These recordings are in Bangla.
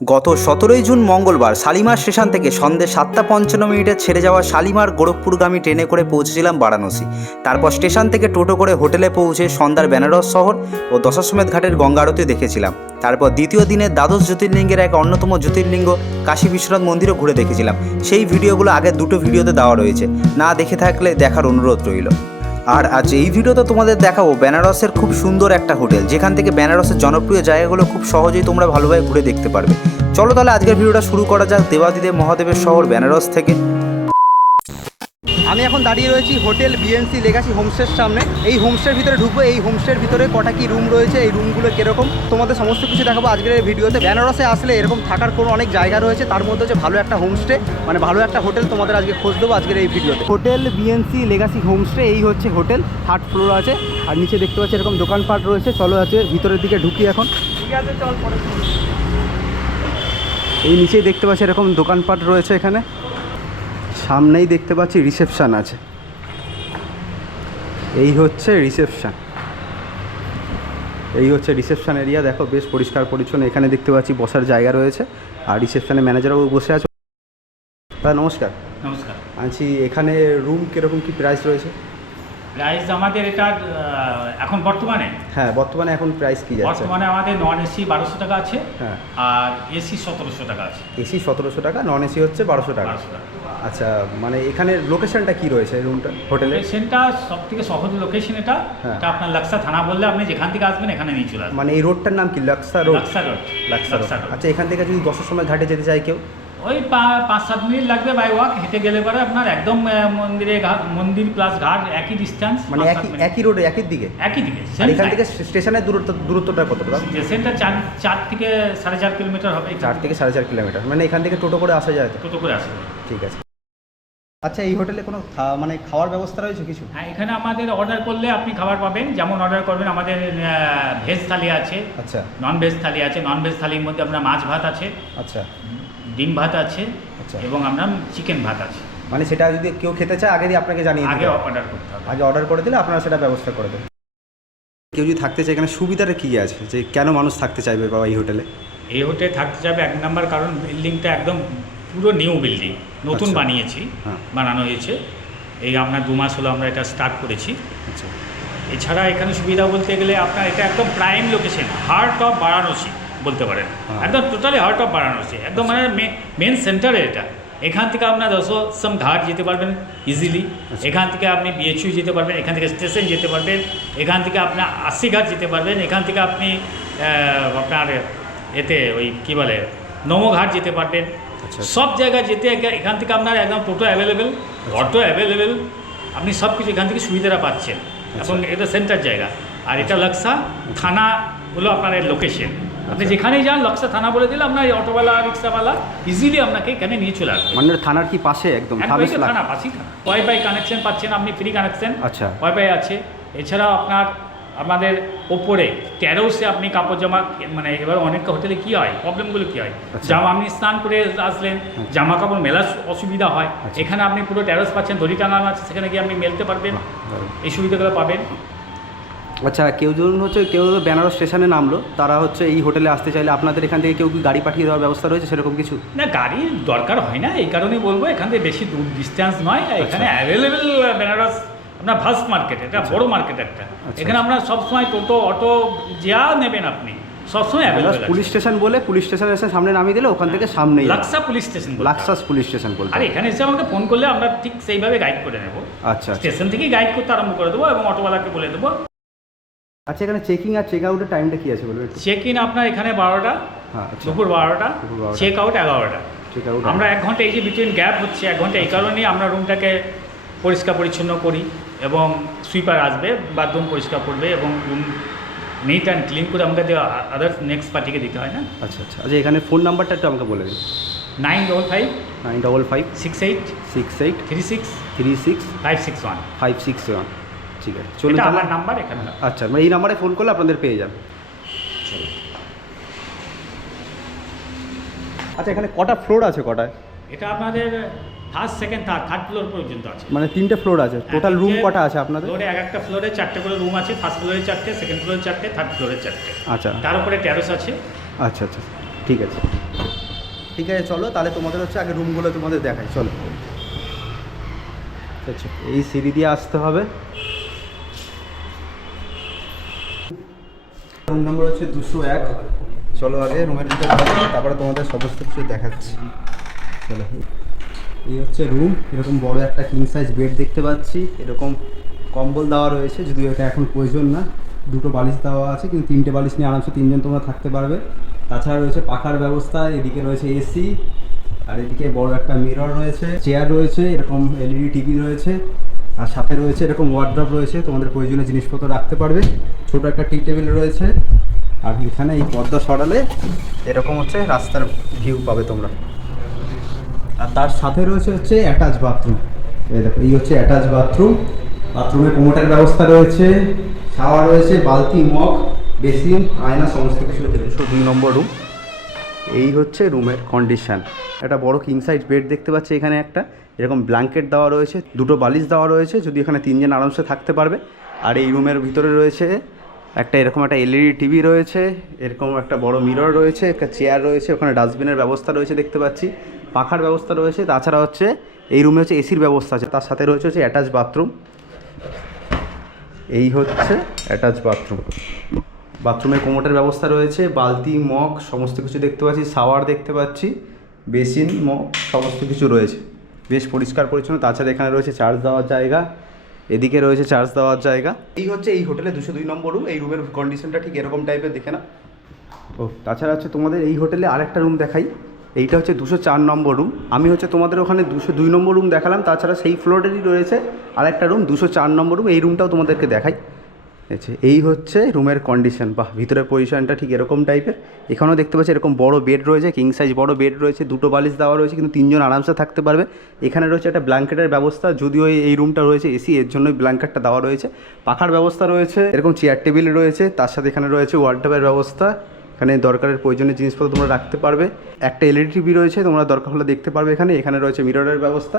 গত 17ই জুন মঙ্গলবার শালিমার স্টেশন থেকে সন্ধ্যে 7:55 ছেড়ে যাওয়া শালিমার গোরখপুরগামী ট্রেনে করে পৌঁছেছিলাম বারাণসী। তারপর স্টেশন থেকে টোটো করে হোটেলে পৌঁছে সন্ধ্যার বেনারস শহর ও দশাশ্বমেধ ঘাটের গঙ্গা আরতি দেখেছিলাম। তারপর দ্বিতীয় দিনে দ্বাদশ জ্যোতির্লিঙ্গের এক অন্যতম জ্যোতির্লিঙ্গ কাশী বিশ্বনাথ মন্দিরও ঘুরে দেখেছিলাম। সেই ভিডিওগুলো আগের দুটো ভিডিওতে দেওয়া রয়েছে, না দেখে থাকলে দেখার অনুরোধ রইল। আর আজ এই ভিডিওতে তোমাদের দেখাবো বেনারসের খুব সুন্দর একটা হোটেল, যেখান থেকে বেনারসের জনপ্রিয় জায়গাগুলো খুব সহজেই তোমরা ভালোভাবে ঘুরে দেখতে পারবে। চলো তাহলে আজকের ভিডিওটা শুরু করা যাক দেবাদিদেব মহাদেবের শহর বেনারস থেকে। আমি এখন দাঁড়িয়ে রয়েছি হোটেল বিএনসি লেগাসি হোমস্টের সামনে। এই হোমস্টের ভিতরে ঢুকবো। এই হোমস্টের ভিতরে কটা কি রুম রয়েছে, এই রুমগুলো কীরকম, তোমাদের সমস্ত কিছু দেখাবো আজকের এই ভিডিওতে। বেনারসে আসলে এরকম থাকার কোনো অনেক জায়গা রয়েছে, তার মধ্যে হচ্ছে ভালো একটা হোমস্টে, মানে ভালো একটা হোটেল তোমাদের আজকে খোঁজ দেবো আজকের এই ভিডিওতে। হোটেল বিএনসি লেগাসি হোমস্টে, এই হচ্ছে হোটেল, 3rd ফ্লোর আছে। আর নিচে দেখতে পাচ্ছি এরকম দোকানপাট রয়েছে। চলো আছে ভিতরের দিকে ঢুকি এখন। ঠিক আছে, চল পরে। এই নিচেই দেখতে পাচ্ছি এরকম দোকানপাট রয়েছে। এখানে সামনেই দেখতে পাচ্ছি রিসেপশান আছে। এই হচ্ছে রিসেপশান, এই হচ্ছে রিসেপশান এরিয়া। দেখো বেশ পরিষ্কার পরিচ্ছন্ন। এখানে দেখতে পাচ্ছি বসার জায়গা রয়েছে, আর রিসেপশানে ম্যানেজারও বসে আছে। দাদা নমস্কার। নমস্কার। আছি এখানে রুম কীরকম কী প্রাইস রয়েছে? প্রাইস আমাদের এটা এখন বর্তমানে, হ্যাঁ বর্তমানে এখন প্রাইস কী যাচ্ছে? বর্তমানে আমাদের নন এসি 1200 টাকা আছে, হ্যাঁ, আর এসি 1700 টাকা আছে। এসি 1700 টাকা, নন এসি হচ্ছে 1200 টাকা। 1200 টাকা। আচ্ছা, মানে এখানে লোকেশনটা কী রয়েছে রুমটা হোটেলে? লোকেশনটা সব থেকে সহজ লোকেশন এটা। হ্যাঁ। এটা আপনার লাক্সা থানা বললে আপনি যেখান থেকে আসবেন এখানে নিয়ে চলে আসবেন। মানে এই রোডটার নাম কি? Laksa road. Laksa road. Laksa road. Laksa road. আচ্ছা, এখান থেকে যদি 10টার সময় ঘাটে যেতে চাই কেউ? ওই 5-7 মিনিট লাগবে বাই ওয়াক, হেঁটে গেলে পরে আপনার একদম মন্দির প্লাস ঘাট একই ডিস্টেন্স, মানে একই রোডে একই দিকে? একই দিকে। আর এখান থেকে স্টেশনের দূরত্বটা কতটা? স্টেশনটা 4 থেকে 4.5 কিলোমিটার হবে। 4 থেকে 4.5 কিলোমিটার। মানে এখান থেকে টোটো করে আসা যায় তো? টোটো করে আসবে। ঠিক আছে। আচ্ছা, এই হোটেলে কোনো মানে খাওয়ার ব্যবস্থা রয়েছে কিছু? হ্যাঁ, এখানে আমাদের অর্ডার করলে আপনি খাবার পাবেন। যেমন অর্ডার করবেন, আমাদের ভেজ থালি আছে, আচ্ছা, নন ভেজ থালি আছে। নন ভেজ থালির মধ্যে আপনার মাছ ভাত আছে, আচ্ছা, ডিম ভাত আছে, আচ্ছা, এবং আপনার চিকেন ভাত আছে। মানে সেটা যদি কেউ খেতে চায় আগে দিয়ে আপনাকে জানিয়ে আগে দিতে হবে? অর্ডার করতে হবে। আগে অর্ডার করে দিলে আপনারা সেটা ব্যবস্থা করে দেবেন। কেউ যদি থাকতে চায় এখানে সুবিধাটা কী আছে, যে কেন মানুষ থাকতে চাইবে বাবা এই হোটেলে? এই হোটেলে থাকতে যাবে 1 নম্বর কারণ বিল্ডিংটা একদম পুরো নিউ বিল্ডিং, নতুন আচ্ছা। বানিয়েছি, হ্যাঁ। বানানো হয়েছে। এই আপনার 2 মাস হলো আমরা এটা স্টার্ট করেছি। আচ্ছা, এছাড়া এখানে সুবিধা বলতে গেলে আপনার এটা একদম prime location, heart of Varanasi বলতে পারেন। হ্যাঁ। একদম টোটালি হার্ট অফ বারাণসী, একদম মানে মেন সেন্টারে এটা। এখান থেকে আপনার দশাশ্বমেধ ঘাট যেতে পারবেন ইজিলি। আচ্ছা। এখান থেকে আপনি বিএচইউ যেতে পারবেন, এখান থেকে স্টেশন যেতে পারবেন, এখান থেকে আপনি 80 ঘাট যেতে পারবেন, এখান থেকে আপনি আপনার এতে ওই কী বলে নমঘাট যেতে পারবেন। আচ্ছা। সব জায়গায় যেতে এখান থেকে আপনার একদম টোটো অ্যাভেলেবেল, অটো অ্যাভেলেবেল, আপনি সব কিছু এখান থেকে সুবিধাটা পাচ্ছেন। এবং এটা সেন্টার জায়গা। আর এটা লাক্সা থানা হলো আপনার লোকেশন। আপনি যেখানেই যান লাক্সা থানা বলে দিলে আপনার অটোওয়ালা রিক্সাওয়ালা ইজিলি আপনাকে এখানে নিয়ে চলে আসবে। মানে থানার কি পাশে একদম? থানা পাশেই থানা। ওয়াইফাই কানেকশন পাচ্ছেন আপনি, ফ্রি কানেকশন। আচ্ছা, ওয়াইফাই আছে। এছাড়াও আপনার আমাদের ওপরে টেরোসে আপনি কাপড় জামা, মানে এবার অনেক হোটেলে কী হয়, প্রবলেমগুলো কী হয়, আচ্ছা। জামা আপনি স্নান করে আসলেন, জামা কাপড় মেলার অসুবিধা হয়। আচ্ছা। এখানে আপনি পুরো টেরোস পাচ্ছেন, দড়ি টাঙানো আছে, সেখানে গিয়ে আপনি মেলতে পারবেন, এই সুবিধাগুলো পাবেন। আচ্ছা, কেউ ধরুন কেউ বেনারস স্টেশনে নামলো, তারা এই হোটেলে আসতে চাইলে আপনাদের এখান থেকে কেউ কি গাড়ি পাঠিয়ে দেওয়ার ব্যবস্থা রয়েছে সেরকম কিছু? না, গাড়ির দরকার হয় না, এই কারণেই বলবো এখান থেকে বেশি দূর ডিস্টেন্স নয়। এখানে অ্যাভেলেবেল বেনারস আপনার ফার্স্ট মার্কেট, এটা বড় মার্কেট একটা। এখানে আপনার সবসময় টোটো অটো যা নেবেন আপনি সবসময় অ্যাভেলেবেল। পুলিশ স্টেশন বলে পুলিশ স্টেশনের এসে সামনে নামিয়ে দিলে ওখান থেকে সামনেই লাক্সা পুলিশ স্টেশন, লাক্সাস পুলিশ স্টেশন বলতে। আর এখানে এসে আমাকে ফোন করলে আমরা ঠিক সেইভাবে গাইড করে নেব। আচ্ছা, স্টেশন থেকেই গাইড করতে আরম্ভ করে দেবো এবং অটোওয়ালাকে বলে দেবো। আচ্ছা, এখানে চেকিং আর চেক আউটের টাইমটা কি আছে বলবেন? চেক ইন আপনার এখানে 12টা, হ্যাঁ, আচ্ছা, দুপুর 12টা, চেক আউট 11টা। চেক আউট আমরা 1 ঘন্টা, এই যে বিটুইন গ্যাপ হচ্ছে 1 ঘন্টা, এই কারণেই আমরা রুমটাকে পরিষ্কার পরিচ্ছন্ন করি এবং সুইপার আসবে, বাথরুম পরিষ্কার করবে এবং রুম নিট অ্যান্ড ক্লিন করে আমাকে আদার্স নেক্সট পার্টিকে দিতে হয় না। আচ্ছা, আচ্ছা, আচ্ছা, এখানে ফোন নাম্বারটা একটু আমাকে বলে দিন। 955 955 68 68 36 36 561। 561। ঠিক আছে, চলুন এটা তাহলে। আমার নাম্বার এখানে। আচ্ছা, এই নাম্বারে ফোন করলে আপনাদের পেয়ে যান। আচ্ছা, এখানে কটা ফ্লোর আছে? কটায়? এটা আপনাদের ফার্স্ট, সেকেন্ড, থার্ড ফ্লোর পর্যন্ত আছে। মানে 3টে ফ্লোর আছে টোটাল। রুম কটা আছে আপনাদের? ফ্লোরে একটা ফ্লোরে 4টে করে রুম আছে। ফার্স্ট ফ্লোরে 4টে, সেকেন্ড ফ্লোরে 4টে, থার্ড ফ্লোরে 4টে। আচ্ছা, তার উপরে টেরেস আছে। আচ্ছা, আচ্ছা, ঠিক আছে। ঠিক আছে চলো তাহলে তোমাদের হচ্ছে আগে রুমগুলো তোমাদের দেখাই, চলো। আচ্ছা, এই সিঁড়ি দিয়ে আসতে হবে। রুম নম্বর হচ্ছে 201। চলো আগে রুমের ভিতরে তারপরে তোমাদের সমস্ত কিছু দেখাচ্ছি। চলো, এই হচ্ছে রুম। এরকম বড় একটা কিং সাইজ বেড দেখতে পাচ্ছি, এরকম কম্বল দেওয়া রয়েছে, যদিও এটা এখন প্রয়োজন না। দুটো বালিশ দেওয়া আছে, কিন্তু 3টে বালিশ নিয়ে আরামসে 3জন তোমরা থাকতে পারবে। তাছাড়া রয়েছে পাখার ব্যবস্থা, এদিকে রয়েছে এসি, আর এদিকে বড় একটা মিরর রয়েছে, চেয়ার রয়েছে, এরকম এলইডি টিভি রয়েছে, আর সাথে রয়েছে এরকম ওয়ার্ড্রপ রয়েছে, তোমাদের প্রয়োজনীয় জিনিসপত্র রাখতে পারবে। ছোট একটা টি টেবিল রয়েছে, আর এখানে এই পর্দা সরালে এরকম হচ্ছে রাস্তার ভিউ পাবে তোমরা। আর তার সাথে রয়েছে হচ্ছে অ্যাটাচ বাথরুম। এই দেখো, এই হচ্ছে অ্যাটাচ বাথরুম। বাথরুমে কোমোটের ব্যবস্থা রয়েছে, শাওয়ার রয়েছে, বালতি, মগ, বেসিন, আয়না, সমস্ত কিছু রয়েছে। 2 নম্বর রুম। এই হচ্ছে রুমের কন্ডিশান। একটা বড় কিং সাইজ বেড দেখতে পাচ্ছি এখানে, একটা এরকম ব্ল্যাঙ্কেট দেওয়া রয়েছে, দুটো বালিশ দেওয়া রয়েছে, যদি এখানে 3জন আরামসে থাকতে পারবে। আর এই রুমের ভিতরে রয়েছে একটা এরকম একটা এলইডি টিভি রয়েছে, এরকম একটা বড় মিরর রয়েছে, একটা চেয়ার রয়েছে, ওখানে ডাস্টবিনের ব্যবস্থা রয়েছে দেখতে পাচ্ছি, পাখার ব্যবস্থা রয়েছে। তাছাড়া হচ্ছে এই রুমে হচ্ছে এসির ব্যবস্থা আছে, তার সাথে রয়েছে হচ্ছে অ্যাটাচ বাথরুম। এই হচ্ছে অ্যাটাচ বাথরুম। বাথরুমে কোমোটের ব্যবস্থা রয়েছে, বালতি, মগ সমস্ত কিছু দেখতে পাচ্ছি, শাওয়ার দেখতে পাচ্ছি, বেসিন, মগ সমস্ত কিছু রয়েছে, বেশ পরিষ্কার পরিচ্ছন্ন। তাছাড়া এখানে রয়েছে চার্জ দেওয়ার জায়গা, এদিকে রয়েছে চার্জ দেওয়ার জায়গা। এই হচ্ছে এই হোটেলে 202 নম্বর রুম। এই রুমের কন্ডিশনটা ঠিক এরকম টাইপের, দেখে না। ও তাছাড়া হচ্ছে তোমাদের এই হোটেলে আরেকটা রুম দেখাই। এইটা হচ্ছে 204 নম্বর রুম। আমি হচ্ছে তোমাদের ওখানে 202 নম্বর রুম দেখালাম, তাছাড়া সেই ফ্লোরেরই রয়েছে আরেকটা রুম 204 নম্বর রুম। এই রুমটাও তোমাদেরকে দেখাই। আচ্ছা, এই হচ্ছে রুমের কন্ডিশন। বাহ, ভিতরের পজিশনটা ঠিক এরকম টাইপের। এখানেও দেখতে পাচ্ছি এরকম বড় বেড রয়েছে, কিং সাইজ বড় বেড রয়েছে, দুটো বালিশ দেওয়া রয়েছে, কিন্তু 3জন আরামসে থাকতে পারবে। এখানে রয়েছে একটা ব্ল্যাঙ্কেটের ব্যবস্থা, যদিও এই রুমটা রয়েছে এসি, এর জন্যই ব্ল্যাঙ্কেটটা দেওয়া রয়েছে। পাখার ব্যবস্থা রয়েছে, এরকম চেয়ার টেবিল রয়েছে, তার সাথে এখানে রয়েছে ওয়ার্ডরোবের ব্যবস্থা। এখানে দরকারের প্রয়োজনীয় জিনিসপত্র তোমরা রাখতে পারবে। একটা এলইডি টিভি রয়েছে, তোমরা দরকার হলে দেখতে পারবে এখানে। এখানে রয়েছে মিররের ব্যবস্থা।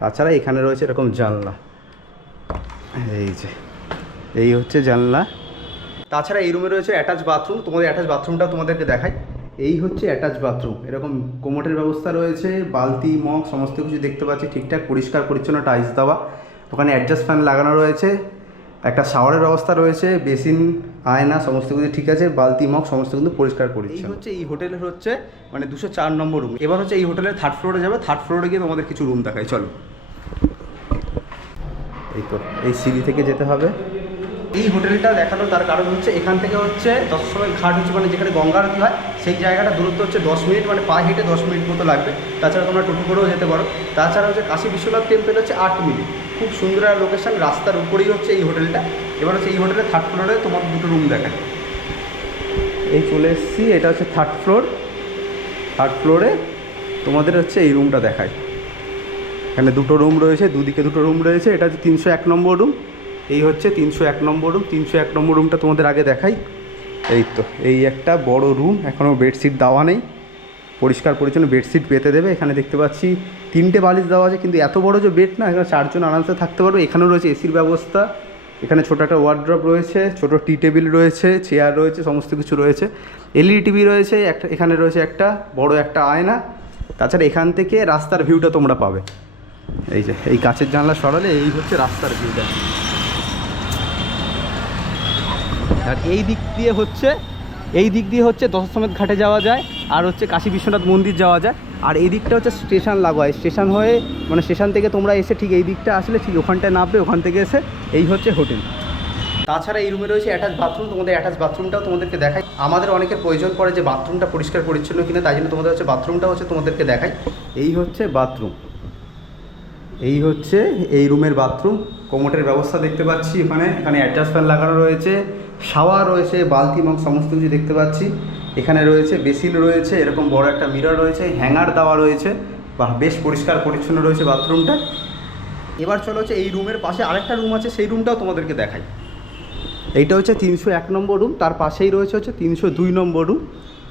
তাছাড়া এখানে রয়েছে এরকম জানলা। এই যে এই হচ্ছে জানলা। তাছাড়া এই রুমে রয়েছে অ্যাটাচ বাথরুম। তোমাদের অ্যাটাচ বাথরুমটা তোমাদেরকে দেখাই। এই হচ্ছে অ্যাটাচ বাথরুম। এরকম কোমোটের ব্যবস্থা রয়েছে, বালতি, মগ সমস্ত কিছু দেখতে পাচ্ছি ঠিকঠাক পরিষ্কার পরিচ্ছন্ন, টাইলস দেওয়া। ওখানে অ্যাডজাস্ট ফ্যান লাগানো রয়েছে, একটা শাওয়ারের ব্যবস্থা রয়েছে, বেসিন, আয়না সমস্ত কিছু ঠিক আছে, বালতি, মগ সমস্ত কিন্তু পরিষ্কার পরিচ্ছন্ন। এই হচ্ছে এই হোটেলের হচ্ছে মানে 204 নম্বর রুম। এবার হচ্ছে এই হোটেলের 3rd ফ্লোরে যাবে। 3rd ফ্লোরে গিয়ে তোমাদের কিছু রুম দেখাই, চলো। এই তো এই সিঁড়ি থেকে যেতে হবে। এই হোটেলটা দেখানো তার কারণ হচ্ছে এখান থেকে হচ্ছে 10 ঘাট হচ্ছে, মানে যেখানে গঙ্গা আরতি হয় সেই জায়গাটা দূরত্ব হচ্ছে 10 মিনিট, মানে পা হেঁটে 10 মিনিট মতো লাগবে। তাছাড়া তোমরা টোটো করেও যেতে পারো। তাছাড়া হচ্ছে কাশী বিশ্বনাথ টেম্পল হচ্ছে 8 মিনিট। খুব সুন্দর একটা লোকেশন, রাস্তার উপরেই হচ্ছে এই হোটেলটা। এবার হচ্ছে এই হোটেলের 3rd ফ্লোরে তোমাদের দুটো রুম দেখায়। এই চলে এসেছি, এটা হচ্ছে 3rd ফ্লোর। 3rd ফ্লোরে তোমাদের হচ্ছে এই রুমটা দেখায়। এখানে দুটো রুম রয়েছে, দুদিকে দুটো রুম রয়েছে। এটা হচ্ছে 301 নম্বর রুম। এই হচ্ছে 301 নম্বর রুম। 301 নম্বর রুমটা তোমাদের আগে দেখাই। এই তো এই একটা বড় রুম, এখনও বেডশিট দেওয়া নেই, পরিষ্কার পরিচ্ছন্ন বেডশিট পেতে দেবে। এখানে দেখতে পাচ্ছি 3টে বালিশ দেওয়া আছে, কিন্তু এত বড় যে বেড না, এখানে 4জন আরামসে থাকতে পারবে। এখানেও রয়েছে এসির ব্যবস্থা, এখানে ছোটো একটা ওয়ার্ড্রপ রয়েছে, ছোটো টি টেবিল রয়েছে, চেয়ার রয়েছে, সমস্ত কিছু রয়েছে, এলইডি টিভি রয়েছে, একটা এখানে রয়েছে একটা বড় একটা আয়না। তাছাড়া এখান থেকে রাস্তার ভিউটা তোমরা পাবে। এই যে এই কাঁচের জানলা সরালে এই হচ্ছে রাস্তার ভিউটা। আর এই দিক দিয়ে হচ্ছে দশাশ্বমেধ ঘাটে যাওয়া যায়, আর হচ্ছে কাশী বিশ্বনাথ মন্দির যাওয়া যায়। আর এই দিকটা হচ্ছে স্টেশন লাগোয়া। স্টেশন হয়ে মানে স্টেশন থেকে তোমরা এসে ঠিক এই দিকটা আসলে ঠিক ওখানটায় নামবে, ওখান থেকে এসে এই হচ্ছে হোটেল। তাছাড়া এই রুমে রয়েছে অ্যাটাচ বাথরুম। তোমাদের অ্যাটাচ বাথরুমটাও তোমাদেরকে দেখাই। আমাদের অনেকের প্রয়োজন পড়ে যে বাথরুমটা পরিষ্কার পরিচ্ছন্ন কিনা, তাই জন্য তোমাদের হচ্ছে বাথরুমটা হচ্ছে তোমাদেরকে দেখাই। এই হচ্ছে বাথরুম। এই হচ্ছে এই রুমের বাথরুম। কোমোটের ব্যবস্থা দেখতে পাচ্ছি এখানে অ্যাডজাস্ট ফ্যান লাগানো রয়েছে, শাওয়ার রয়েছে, বালতি, মগ সমস্ত কিছু দেখতে পাচ্ছি। এখানে রয়েছে বেসিন রয়েছে, এরকম বড় একটা মিরর রয়েছে, হ্যাঙ্গার দেওয়া রয়েছে। বা বেশ পরিষ্কার পরিচ্ছন্ন রয়েছে বাথরুমটা। এবার চলো হচ্ছে এই রুমের পাশে আরেকটা রুম আছে, সেই রুমটাও তোমাদেরকে দেখাই। এইটা হচ্ছে 301 নম্বর রুম, তার পাশেই রয়েছে হচ্ছে 302 নম্বর রুম।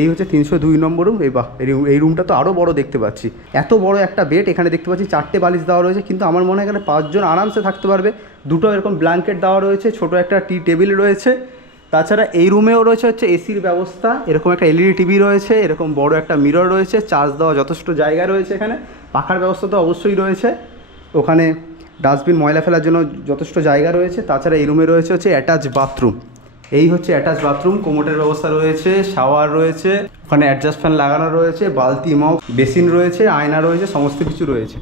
এই হচ্ছে 302 নম্বর রুম। এই রুমটা তো আরও বড় দেখতে পাচ্ছি, এত বড় একটা বেড। এখানে দেখতে পাচ্ছি 4টে বালিশ দেওয়া রয়েছে, কিন্তু আমার মনে হয় এখানে 5জন আরামসে থাকতে পারবে। দুটো এরকম ব্ল্যাঙ্কেট দেওয়া রয়েছে, ছোটো একটা টি টেবিল রয়েছে। তাছাড়া এই রুমেও রয়েছে হচ্ছে এসির ব্যবস্থা, এরকম একটা এলইডি টিভি রয়েছে, এরকম বড় একটা মিরর রয়েছে, চার্জ দেওয়া যথেষ্ট জায়গা রয়েছে, এখানে পাখার ব্যবস্থা তো অবশ্যই রয়েছে, ওখানে ডাস্টবিন ময়লা ফেলার জন্য যথেষ্ট জায়গা রয়েছে। তাছাড়া এই রুমে রয়েছে হচ্ছে অ্যাটাচ বাথরুম, এই হচ্ছে অ্যাটাচ বাথরুম, কোমোটের ব্যবস্থা রয়েছে, শাওয়ার রয়েছে, ওখানে অ্যাডজাস্ট ফ্যান লাগানো রয়েছে, বালতি মগ বেসিন রয়েছে, আয়না রয়েছে, সমস্ত কিছু রয়েছে।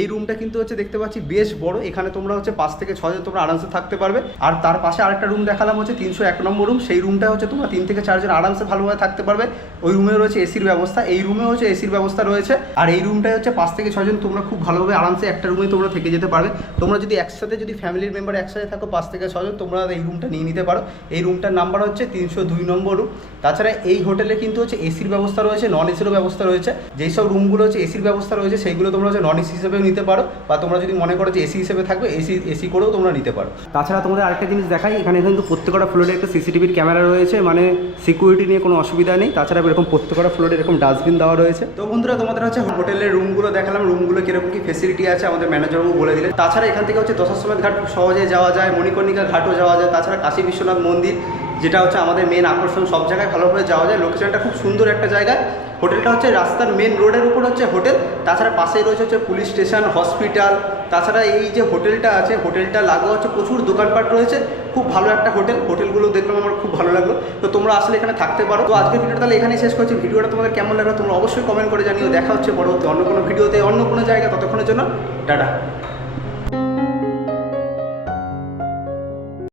এই রুমটা কিন্তু হচ্ছে দেখতে পাচ্ছি বেশ বড়, এখানে তোমরা হচ্ছে 5 থেকে 6 জন তোমরা আরামসে থাকতে পারবে। আর তার পাশে আরেকটা রুম দেখালাম হচ্ছে 301 নম্বর রুম, সেই রুমটা হচ্ছে তোমরা 3 থেকে 4 জন আরামসে ভালোভাবে থাকতে পারবে। ওই রুমে রয়েছে এসির ব্যবস্থা, এই রুমেও হচ্ছে এসির ব্যবস্থা রয়েছে। আর এই রুমটায় হচ্ছে 5 থেকে 6 জন তোমরা খুব ভালোভাবে আরামসে একটা রুমে তোমরা থেকে যেতে পারবে। তোমরা যদি একসাথে যদি ফ্যামিলির মেম্বার একসাথে থাকো 5 থেকে 6 জন, তোমরা এই রুমটা নিয়ে নিতে পারো। এই রুমটার নাম্বার হচ্ছে 302 নম্বর রুম। তাছাড়া এই হোটেলে কিন্তু হচ্ছে এসির ব্যবস্থা রয়েছে, নন এসিরও ব্যবস্থা রয়েছে। যেই সব রুমগুলো হচ্ছে এসির ব্যবস্থা রয়েছে সেইগুলো তোমরা হচ্ছে নন এসি হিসেবেও নিতে পারো, বা তোমরা যদি মনে করো যে এসি হিসেবে থাকবে এসি করেও তোমরা নিতে পারো। তাছাড়া তোমাদের আরেকটা জিনিস দেখাই, এখানে কিন্তু প্রত্যেকটা ফ্লোরে একটা সিসিটিভির ক্যামেরা রয়েছে, মানে সিকিউরিটি নিয়ে কোনো অসুবিধা নেই। তাছাড়া এরকম প্রত্যেকটা ফ্লোরে এরকম ডাস্টবিন দেওয়া রয়েছে। তো বন্ধুরা তোমাদের হচ্ছে হোটেলের রুমগুলো দেখালাম, রুমগুলো কিরকম কি ফেসিলিটি আছে আমাদের ম্যানেজারবাবু বলে দিলেন। তাছাড়া এখান থেকে হচ্ছে দশাশ্বমেধ ঘাট খুব সহজে যাওয়া যায়, মণিকর্ণিকা ঘাটও যাওয়া যায়। তাছাড়া কাশী বিশ্বনাথ মন্দির যেটা হচ্ছে আমাদের মেন আকর্ষণ, সব জায়গায় ভালোভাবে যাওয়া যায়। লোকেশনটা খুব সুন্দর একটা জায়গায়, হোটেলটা হচ্ছে রাস্তার মেন রোডের উপর হচ্ছে হোটেল। তাছাড়া পাশেই রয়েছে হচ্ছে পুলিশ স্টেশন, হসপিটাল। তাছাড়া এই যে হোটেলটা আছে, হোটেলটা লাগোয়া হচ্ছে প্রচুর দোকানপাট রয়েছে, খুব ভালো একটা হোটেল। হোটেলগুলো দেখলাম আমার খুব ভালো লাগলো। তো তোমরা আসলে এখানে থাকতে পারো। তো আজকের ভিডিওটা তাহলে এখানেই শেষ করছি। ভিডিওটা তোমাদের কেমন লাগলো তোমরা অবশ্যই কমেন্ট করে জানিও। দেখা হচ্ছে পরবর্তী অন্য কোনো ভিডিওতে, অন্য কোনো জায়গা। ততক্ষণের জন্য টাটা।